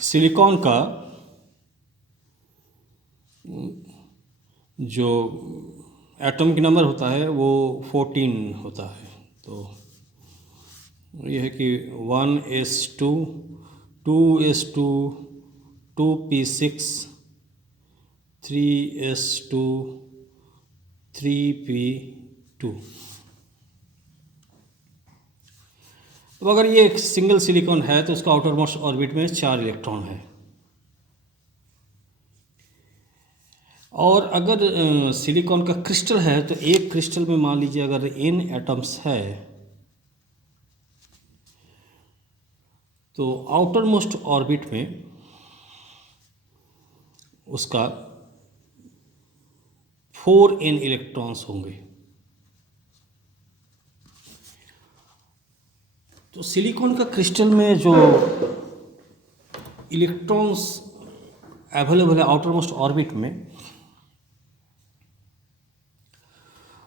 Silicon का जो atomic number होता है वो 14 होता है। तो ये है कि 1s2 2s2 2p6 3s2 3p2। अब अगर ये एक सिंगल सिलिकॉन है तो उसका आउटर मोस्ट ऑर्बिट में 4 इलेक्ट्रॉन है। और अगर सिलिकॉन का क्रिस्टल है तो एक क्रिस्टल में मान लीजिए अगर n एटम्स है तो आउटर मोस्ट ऑर्बिट में उसका 4n इलेक्ट्रॉन्स होंगे। तो सिलिकॉन का क्रिस्टल में जो इलेक्ट्रॉन्स अवेलेबल है आउटर मोस्ट ऑर्बिट में,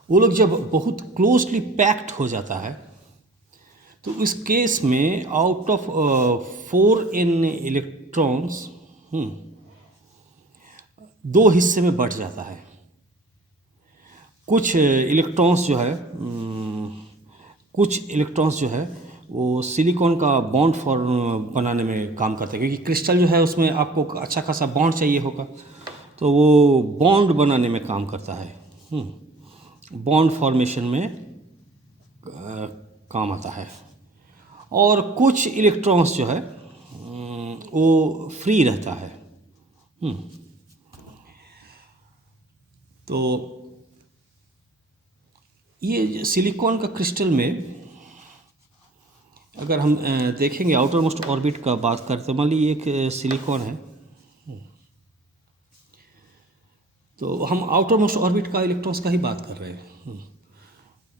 वो लोग जब बहुत क्लोजली पैक्ड हो जाता है तो इस केस में आउट ऑफ 4n इलेक्ट्रॉन्स 2 हिस्से में बट जाता है। कुछ इलेक्ट्रॉन्स जो है वो सिलिकॉन का बॉन्ड बनाने में काम करते हैं, क्योंकि क्रिस्टल जो है उसमें आपको अच्छा खासा बॉन्ड चाहिए होगा, तो वो बॉन्ड बनाने में काम करता है, बॉन्ड फॉर्मेशन में काम आता है। और कुछ इलेक्ट्रॉन्स जो है वो फ्री रहता है। तो ये सिलिकॉन का क्रिस्टल में अगर हम देखेंगे आउटर मोस्ट ऑर्बिट का बात करते हैं, मान लीजिए एक सिलिकॉन है, तो हम आउटर मोस्ट ऑर्बिट का इलेक्ट्रॉन्स का ही बात कर रहे हैं।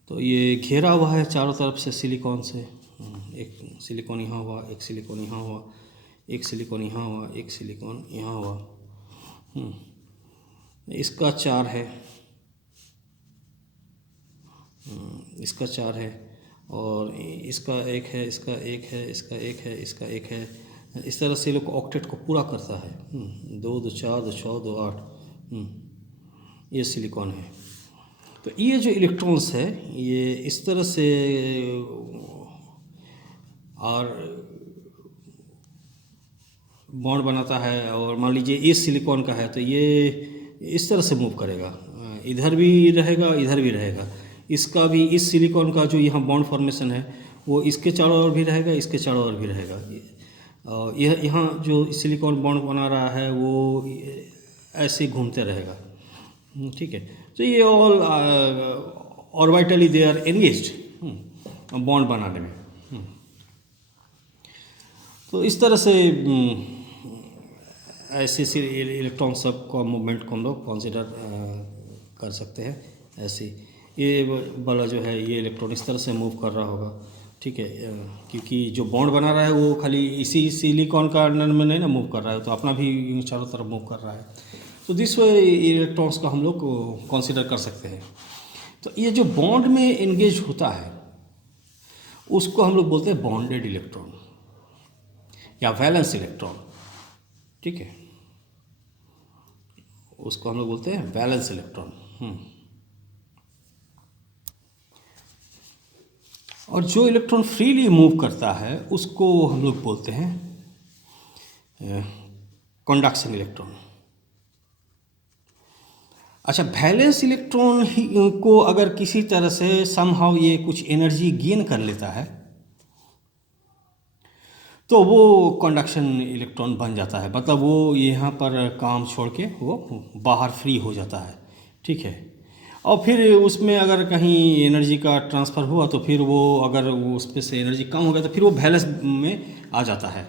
तो ये घेरा हुआ है चारों तरफ से सिलिकॉन से। एक सिलिकॉन यहाँ हुआ, एक सिलिकॉन यहाँ हुआ, एक सिलिकॉन यहाँ हुआ, एक सिलिकॉन यहाँ हुआ। इसका 4 है, इसका 4 है, और इसका 1 है, इसका 1 है, इसका 1 है, इसका 1 है। इस तरह से लोग ऑक्टेट को पूरा करता है। 2 2 4 2 6 2 8। ये सिलिकॉन है। तो ये जो इलेक्ट्रॉन्स है ये इस तरह से और बॉन्ड बनाता है, और मान लीजिए ये सिलिकॉन का है तो ये इस तरह से मूव करेगा, इधर भी रहेगा, इधर भी रहेगा। इसका भी, इस सिलिकॉन का जो यहाँ बॉन्ड फॉर्मेशन है वो इसके चारों ओर भी रहेगा, इसके चारों ओर भी रहेगा। यह यहाँ जो सिलिकॉन बॉन्ड बना रहा है वो ऐसे घूमते रहेगा। ठीक है। तो ये all orbitally they are engaged bond बनाने में। तो इस तरह से ऐसे इलेक्ट्रॉन सब का मूवमेंट को हम लोग कंसिडर कर सकते हैं। ऐसे ये वाला जो है ये इलेक्ट्रॉन इस तरह से मूव कर रहा होगा। ठीक है, क्योंकि जो बॉन्ड बना रहा है वो खाली इसी सिलिकॉन का अंदर में नहीं ना मूव कर रहा है, तो अपना भी चारों तरफ मूव कर रहा है। तो दिस वे इलेक्ट्रॉन्स का हम लोग कंसिडर कर सकते हैं। तो ये जो बॉन्ड में एंगेज होता है उसको हम लोग बोलते हैं बॉन्डेड इलेक्ट्रॉन या वैलेंस इलेक्ट्रॉन। ठीक है, उसको हम लोग बोलते हैं वैलेंस इलेक्ट्रॉन। और जो इलेक्ट्रॉन फ्रीली मूव करता है उसको हम लोग बोलते हैं कंडक्शन इलेक्ट्रॉन। अच्छा, वैलेंस इलेक्ट्रॉन को अगर किसी तरह से समहाउ ये कुछ एनर्जी गेन कर लेता है तो वो कंडक्शन इलेक्ट्रॉन बन जाता है, मतलब वो यहाँ पर काम छोड़ के वो बाहर फ्री हो जाता है। ठीक है, और फिर उसमें अगर कहीं एनर्जी का ट्रांसफ़र हुआ तो फिर वो अगर वो उसमें से एनर्जी कम हो गया तो फिर वो वैलेंस में आ जाता है।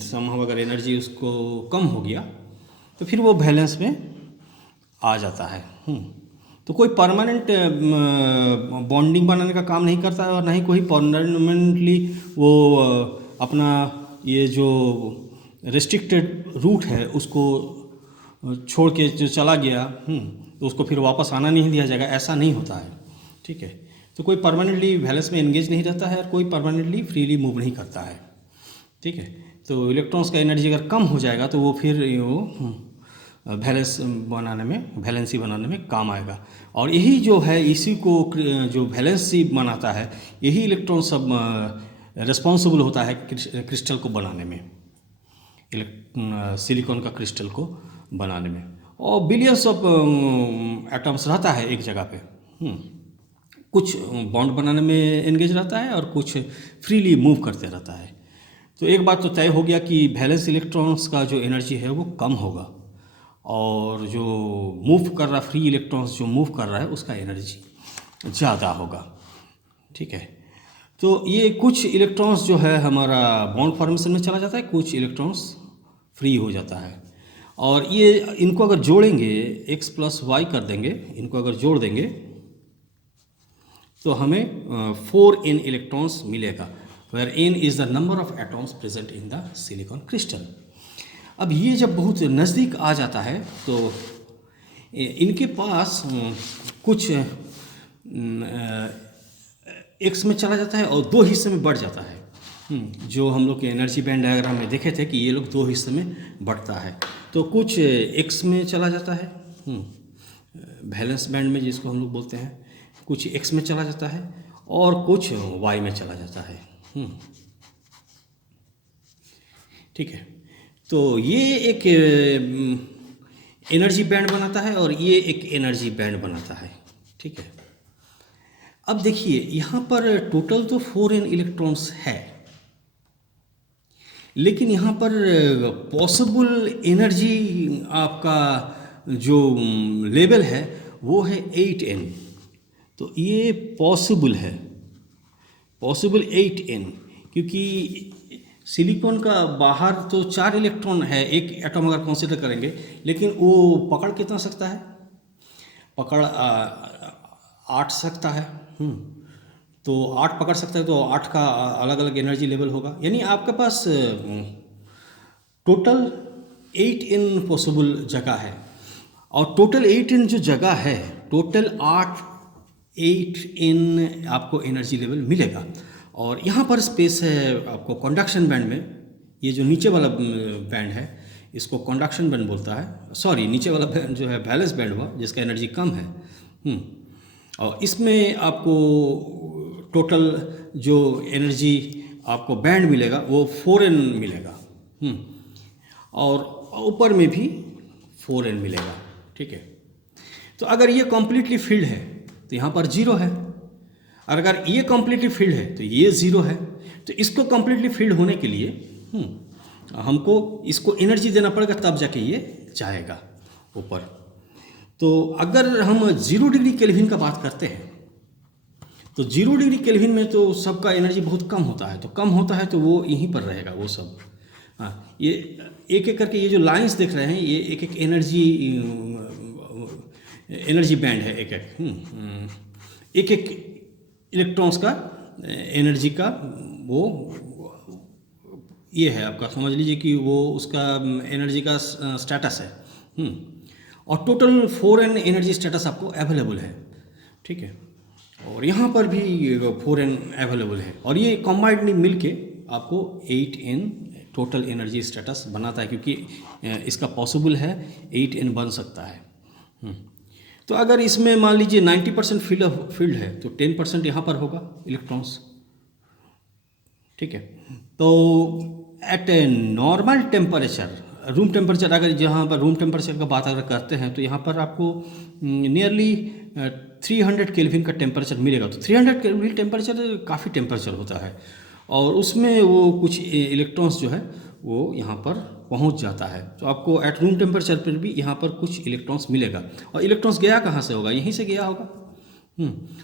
समहाउ अगर एनर्जी उसको कम हो गया तो फिर वो वैलेंस में आ जाता है। तो कोई परमानेंट बॉन्डिंग बनाने का काम नहीं करता है, और ना ही कोई परमानेंटली वो अपना ये जो रेस्ट्रिक्टेड रूट है उसको छोड़ के जो चला गया तो उसको फिर वापस आना नहीं दिया जाएगा, ऐसा नहीं होता है। ठीक है, तो कोई परमानेंटली वैलेंस में एंगेज नहीं रहता है और कोई परमानेंटली फ्रीली मूव नहीं करता है। ठीक है। तो इलेक्ट्रॉन्स का एनर्जी अगर कम हो जाएगा तो वो फिर वो वैलेंसी बनाने में काम आएगा। और यही जो है, इसी को जो वैलेंसी बनाता है, यही इलेक्ट्रॉन सब रिस्पॉन्सिबल होता है क्रिस्टल को बनाने में, सिलिकॉन का क्रिस्टल को बनाने में। और बिलियंस ऑफ एटम्स रहता है एक जगह पे। कुछ बॉन्ड बनाने में एंगेज रहता है और कुछ फ्रीली मूव करते रहता है। तो एक बात तो तय हो गया कि वैलेंस इलेक्ट्रॉन्स का जो एनर्जी है वो कम होगा, और जो मूव कर रहा, फ्री इलेक्ट्रॉन्स जो मूव कर रहा है, उसका एनर्जी ज़्यादा होगा। ठीक है। तो ये कुछ इलेक्ट्रॉन्स जो है हमारा बॉन्ड फॉर्मेशन में चला जाता है, कुछ इलेक्ट्रॉन्स फ्री हो जाता है। और ये इनको अगर जोड़ेंगे, x + y कर देंगे, इनको अगर जोड़ देंगे तो हमें 4n इलेक्ट्रॉन्स मिलेगा, where n is the number of atoms present in the silicon crystal. अब ये जब बहुत नज़दीक आ जाता है तो इनके पास कुछ x में चला जाता है और 2 हिस्से में बढ़ जाता है। जो हम लोग के एनर्जी बैंड डायग्राम में देखे थे कि ये लोग 2 हिस्से में बढ़ता है। तो कुछ x में चला जाता है, वैलेंस बैंड में जिसको हम लोग बोलते हैं, कुछ x में चला जाता है और कुछ y में चला जाता है। ठीक है। तो ये एक एनर्जी बैंड बनाता है और ये एक एनर्जी बैंड बनाता है। ठीक है। अब देखिए यहाँ पर टोटल तो 4n इलेक्ट्रॉन्स है, लेकिन यहाँ पर पॉसिबल एनर्जी आपका जो लेवल है वो है 8n। तो ये पॉसिबल है, पॉसिबल 8n, क्योंकि सिलिकॉन का बाहर तो 4 इलेक्ट्रॉन है, एक एटॉम अगर कंसीडर करेंगे, लेकिन वो पकड़ कितना सकता है? पकड़ 8 सकता है। तो 8 पकड़ सकता है, तो 8 का अलग अलग एनर्जी लेवल होगा। यानी आपके पास टोटल 8n पॉसिबल जगह है, और टोटल 8n जो जगह है, टोटल 8n आपको एनर्जी लेवल मिलेगा। और यहाँ पर स्पेस है आपको कंडक्शन बैंड में। ये जो नीचे वाला बैंड है इसको कंडक्शन बैंड बोलता है, सॉरी नीचे वाला बैंड जो है वैलेंस बैंड हुआ, जिसका एनर्जी कम है। और इसमें आपको टोटल जो एनर्जी आपको बैंड मिलेगा वो 4n मिलेगा। और ऊपर में भी 4n मिलेगा। ठीक है। तो अगर ये कम्प्लीटली फिल्ड है तो यहाँ पर 0 है, और अगर ये कम्प्लीटली फील्ड है तो ये 0 है। तो इसको कम्प्लीटली फील्ड होने के लिए हमको इसको एनर्जी देना पड़ेगा, तब जाके ये जाएगा ऊपर। तो अगर हम 0 डिग्री केल्विन का बात करते हैं तो 0 डिग्री केल्विन में तो सबका एनर्जी बहुत कम होता है, तो कम होता है तो वो यहीं पर रहेगा वो सब। हाँ, ये एक एक करके ये जो लाइंस देख रहे हैं, ये एक एक एनर्जी बैंड है, एक एक इलेक्ट्रॉन्स का एनर्जी का वो ये है आपका, समझ लीजिए कि वो उसका एनर्जी का स्टेटस है। और टोटल 4n एनर्जी स्टेटस आपको अवेलेबल है। ठीक है। और यहाँ पर भी 4n अवेलेबल है, और ये कॉम्बाइंड मिल के आपको 8n टोटल एनर्जी स्टेटस बनाता है, क्योंकि इसका पॉसिबल है 8n बन सकता है। तो अगर इसमें मान लीजिए 90% फील्ड है तो 10% यहाँ पर होगा इलेक्ट्रॉन्स। ठीक है। तो at a normal temperature, room temperature, अगर जहाँ पर रूम टेम्परेचर का बात अगर करते हैं तो यहाँ पर आपको नियरली 300 केल्विन का टेम्परेचर मिलेगा। तो 300 केल्विन टेम्परेचर काफ़ी टेम्परेचर होता है, और उसमें वो कुछ इलेक्ट्रॉन्स जो है वो यहाँ पर पहुँच जाता है। तो आपको एट रूम टेम्परेचर पर भी यहाँ पर कुछ इलेक्ट्रॉन्स मिलेगा। और इलेक्ट्रॉन्स गया कहाँ से होगा? यहीं से गया होगा।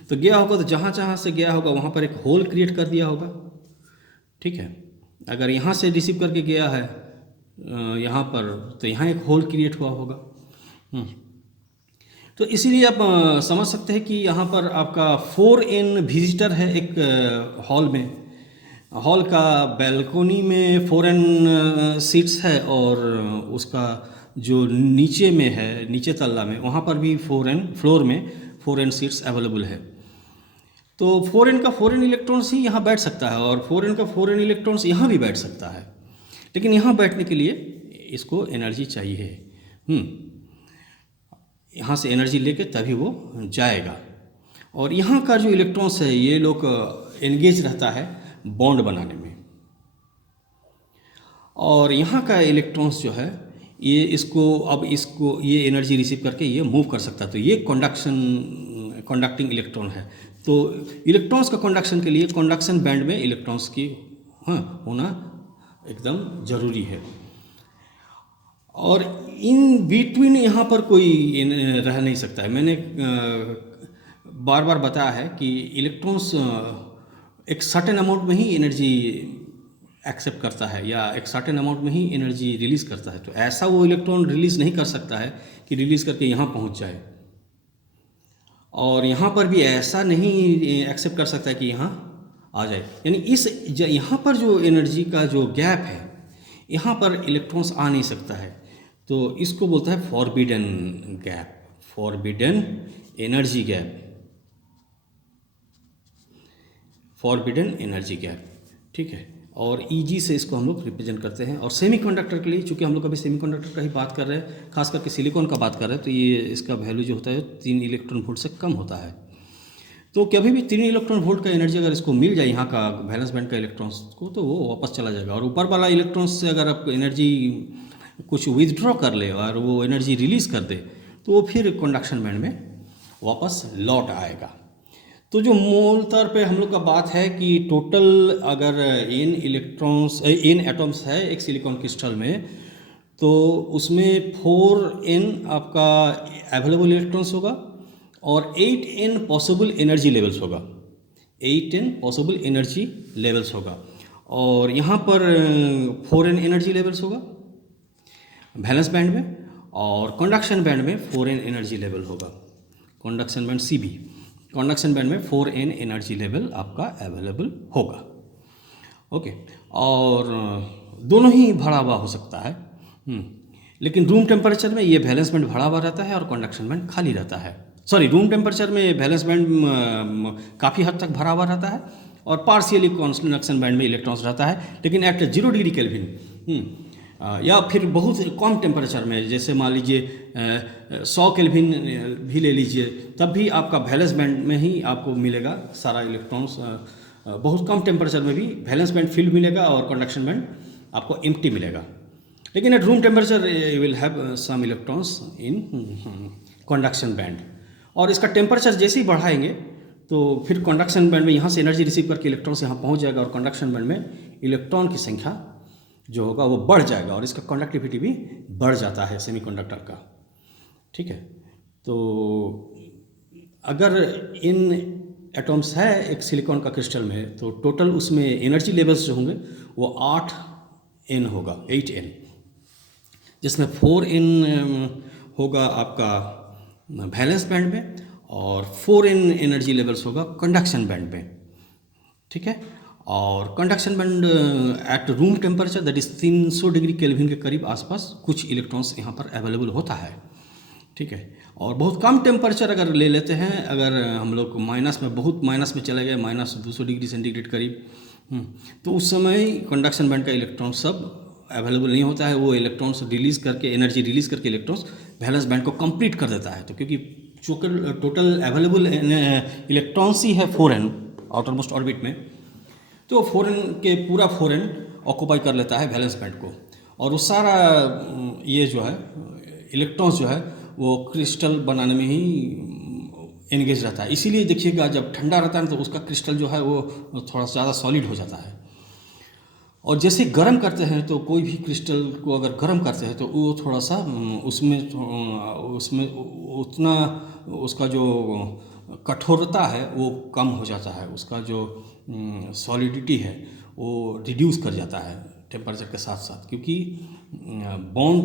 तो गया होगा तो जहाँ जहाँ से गया होगा वहाँ पर एक होल क्रिएट कर दिया होगा। ठीक है। अगर यहाँ से रिसीव करके गया है यहाँ पर, तो यहाँ एक होल क्रिएट हुआ होगा। तो इसीलिए आप समझ सकते हैं कि यहाँ पर आपका 4n विजिटर है एक हॉल में। हॉल का बैल्कोनी में 4n सीट्स है, और उसका जो नीचे में है, नीचे तल्ला में, वहाँ पर भी 4n फ्लोर में 4n सीट्स अवेलेबल है। तो 4n का 4n इलेक्ट्रॉन्स ही यहाँ बैठ सकता है, और 4n का 4n इलेक्ट्रॉन्स यहाँ भी बैठ सकता है। लेकिन यहाँ बैठने के लिए इसको एनर्जी चाहिए। यहाँ से एनर्जी लेके तभी वो जाएगा। और यहाँ का जो इलेक्ट्रॉन्स है ये लोग एंगेज रहता है बॉन्ड बनाने में, और यहाँ का इलेक्ट्रॉन्स जो है ये इसको ये एनर्जी रिसीव करके ये मूव कर सकता है। तो ये कंडक्टिंग इलेक्ट्रॉन है। तो इलेक्ट्रॉन्स का कंडक्शन के लिए कंडक्शन बैंड में इलेक्ट्रॉन्स की होना एकदम ज़रूरी है। और इन बिटवीन यहाँ पर कोई रह नहीं सकता है। मैंने बार बार बताया है कि इलेक्ट्रॉन्स एक सर्टेन अमाउंट में ही एनर्जी एक्सेप्ट करता है या एक सर्टेन अमाउंट में ही एनर्जी रिलीज़ करता है। तो ऐसा वो इलेक्ट्रॉन रिलीज़ नहीं कर सकता है कि रिलीज़ करके यहाँ पहुँच जाए, और यहाँ पर भी ऐसा नहीं एक्सेप्ट कर सकता है कि यहाँ आ जाए। यानी यहाँ पर जो एनर्जी का जो गैप है, यहाँ पर इलेक्ट्रॉन्स आ नहीं सकता है। तो इसको बोलता है forbidden gap, forbidden energy gap, forbidden energy gap. ठीक है, और ईजी से इसको हम लोग रिप्रेजेंट करते हैं। और सेमीकंडक्टर के लिए, चूँकि हम लोग अभी सेमीकंडक्टर का ही बात कर रहे हैं, खास करके सिलिकॉन का बात कर रहे हैं, तो ये इसका वैल्यू जो होता है 3 इलेक्ट्रॉन वोल्ट से कम होता है। तो कभी भी 3 इलेक्ट्रॉन वोल्ट का एनर्जी अगर इसको मिल जाए यहाँ का वैलेंस बैंड का इलेक्ट्रॉन्स को, तो वो वापस चला जाएगा। और ऊपर वाला इलेक्ट्रॉन्स से अगर आप एनर्जी कुछ विथड्रॉ कर ले और वो एनर्जी रिलीज़ कर दे, तो वो फिर कंडक्शन बैंड में वापस लौट आएगा। तो जो मूल तौर पे हम लोग का बात है कि टोटल अगर n एटम्स है एक सिलिकॉन क्रिस्टल में, तो उसमें 4n आपका अवेलेबल इलेक्ट्रॉन्स होगा और 8n पॉसिबल एनर्जी लेवल्स होगा, 8n पॉसिबल एनर्जी लेवल्स होगा। और यहाँ पर 4n एनर्जी लेवल्स होगा वैलेंस बैंड में, और कंडक्शन बैंड में 4n एनर्जी लेवल होगा, conduction band CB, conduction band में 4n एनर्जी लेवल आपका अवेलेबल होगा। ओके, और दोनों ही भरा हुआ हो सकता है। लेकिन रूम टेम्परेचर में ये वैलेंस बैंड भरा हुआ रहता है और कंडक्शन बैंड खाली रहता है। सॉरी, रूम टेम्परेचर में वैलेंस बैंड काफ़ी हद तक भरा हुआ रहता है और पार्शियली कंडक्शन बैंड में इलेक्ट्रॉन्स रहता है। लेकिन एट 0 डिग्री केल्विन या फिर बहुत कम टेम्परेचर में, जैसे मान लीजिए 100 केल्विन भी ले लीजिए, तब भी आपका वैलेंस बैंड में ही आपको मिलेगा सारा इलेक्ट्रॉन्स। बहुत कम टेम्परेचर में भी वैलेंस बैंड फील्ड मिलेगा और कंडक्शन बैंड आपको एम्प्टी मिलेगा। लेकिन at room temperature you will have some electrons in conduction band. और इसका टेम्परेचर जैसे ही बढ़ाएंगे तो फिर कंडक्शन बैंड में यहाँ से एनर्जी रिसीव करके इलेक्ट्रॉन्स यहाँ पहुँच जाएगा, और कंडक्शन बैंड में इलेक्ट्रॉन की संख्या जो होगा वो बढ़ जाएगा और इसका कंडक्टिविटी भी बढ़ जाता है सेमीकंडक्टर का। ठीक है, तो अगर इन एटम्स है एक सिलिकॉन का क्रिस्टल में, तो टोटल उसमें एनर्जी लेवल्स जो होंगे वो 8n होगा, 8n, जिसमें 4n होगा आपका वैलेंस बैंड में और 4n एनर्जी लेवल्स होगा कंडक्शन बैंड में। ठीक है, और conduction band eight room temperature that is 300 degree kelvin के करीब आसपास कुछ इलेक्ट्रॉन्स यहाँ पर अवेलेबल होता है। ठीक है, और बहुत कम टेम्परेचर अगर ले लेते हैं, अगर हम लोग बहुत माइनस में चले गए, -200 डिग्री सेंटीग्रेड करीब, तो उस समय कंडक्शन बैंड का इलेक्ट्रॉन सब अवेलेबल नहीं होता है। वो इलेक्ट्रॉन्स एनर्जी रिलीज़ करके इलेक्ट्रॉन्स वैलेंस बैंड को कंप्लीट कर देता है। तो क्योंकि टोटल अवेलेबल इलेक्ट्रॉन्स ही है 4n आउटर मोस्ट ऑर्बिट में, तो 4n ऑक्यूपाई कर लेता है वैलेंस बैंड को, और वो सारा ये जो है इलेक्ट्रॉन्स जो है वो क्रिस्टल बनाने में ही एंगेज रहता है। इसीलिए देखिएगा जब ठंडा रहता है तो उसका क्रिस्टल जो है वो थोड़ा सा ज़्यादा सॉलिड हो जाता है, और जैसे गर्म करते हैं तो कोई भी क्रिस्टल को अगर गर्म करते हैं तो वो थोड़ा सा उसमें उतना उसका जो कठोरता है वो कम हो जाता है, उसका जो सॉलिडिटी है वो रिड्यूस कर जाता है टेम्परेचर के साथ साथ। क्योंकि बॉन्ड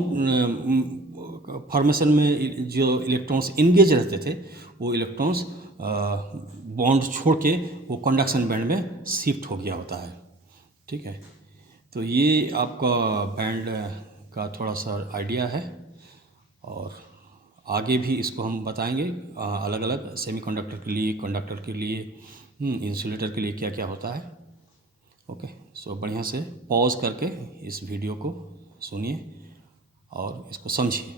फॉर्मेशन में जो इलेक्ट्रॉन्स इंगेज रहते थे, वो इलेक्ट्रॉन्स बॉन्ड छोड़ के वो कंडक्शन बैंड में शिफ्ट हो गया होता है। ठीक है, तो ये आपका बैंड का थोड़ा सा आइडिया है, और आगे भी इसको हम बताएंगे अलग अलग सेमीकंडक्टर के लिए, कंडक्टर के लिए, इंसुलेटर के लिए क्या क्या होता है। ओके, सो बढ़िया से पॉज करके इस वीडियो को सुनिए और इसको समझिए।